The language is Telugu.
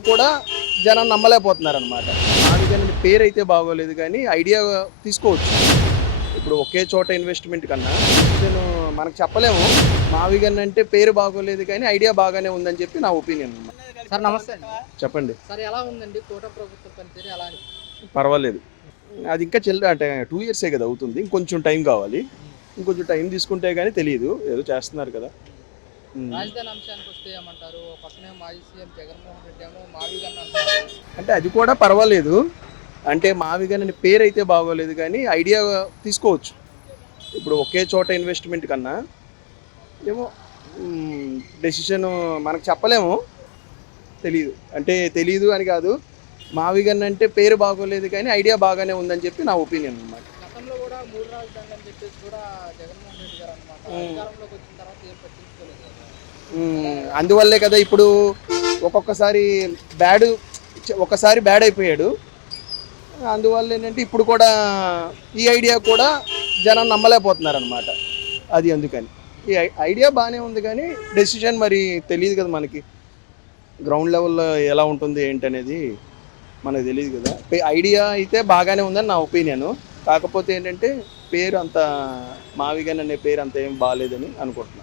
కూడా జనం నమ్మలేకపోతున్నారనమాట. మాదిగని పేరు అయితే బాగోలేదు కానీ ఐడియా తీసుకోవచ్చు. ఇప్పుడు ఒకే చోట ఇన్వెస్ట్మెంట్ కన్నా నేను మనకు చెప్పలేము. మావిగన్ అంటే పేరు బాగోలేదు కానీ ఐడియా బాగానే ఉందని చెప్పి నా ఒపీనియన్ అన్నమాట. సార్ నమస్తే అండి. చెప్పండి. సార్ ఎలా ఉందండి కూటమి ప్రభుత్వం పనితీరు ఎలా పర్వాలేదు. అది ఇంకా అంటే 2 ఇయర్సే కదా అవుతుంది. ఇంకొంచెం టైం కావాలి. ఇంకొంచెం టైం తీసుకుంటే కానీ తెలియదు. ఏదో చేస్తున్నారు కదా. రాజధాని అంశానికి వస్తే ఏమంటారు? ఓ పక్కనే మాజీ సీఎం జగన్మోహన్ రెడ్డి ఏమో మావిగన్ అంటారు. అంటే అది కూడా పర్వాలేదు. అంటే మావిగన్ అనే పేరు అయితే బాగోలేదు కానీ ఐడియా తీసుకోవచ్చు. ఇప్పుడు ఒకే చోట ఇన్వెస్ట్మెంట్ కన్నా ఏమో డెసిషన్ మనకు చెప్పలేము. తెలియదు. అంటే తెలీదు అని కాదు. మావిగన్ అంటే పేరు బాగోలేదు కానీ ఐడియా బాగానే ఉందని చెప్పి నా ఒపీనియన్ అన్నమాట. గతంలో కూడా 3 రాజధానులు అని చెప్పేసి కూడా జగన్మోహన్ రెడ్డి గారు అన్నమాట. అధికారంలోకి వచ్చిన తర్వాత ఏం పట్టించుకోలేదు కదా. అందువల్లే కదా ఇప్పుడు ఒక్కొక్కసారి ఒకసారి బ్యాడ్ అయిపోయాడు. అందువల్ల ఏంటంటే ఇప్పుడు కూడా ఈ ఐడియా కూడా జనం నమ్మలేకపోతున్నారనమాట. అది అందుకని ఈ ఐడియా బాగానే ఉంది కానీ డెసిషన్ మరి తెలియదు కదా మనకి. గ్రౌండ్ లెవెల్లో ఎలా ఉంటుంది ఏంటనేది మనకు తెలియదు కదా. ఐడియా అయితే బాగానే ఉందని నా ఒపీనియను. కాకపోతే ఏంటంటే పేరు అంత మావిగన్ అనే పేరు అంత ఏం బాగాలేదని అనుకుంటున్నాను.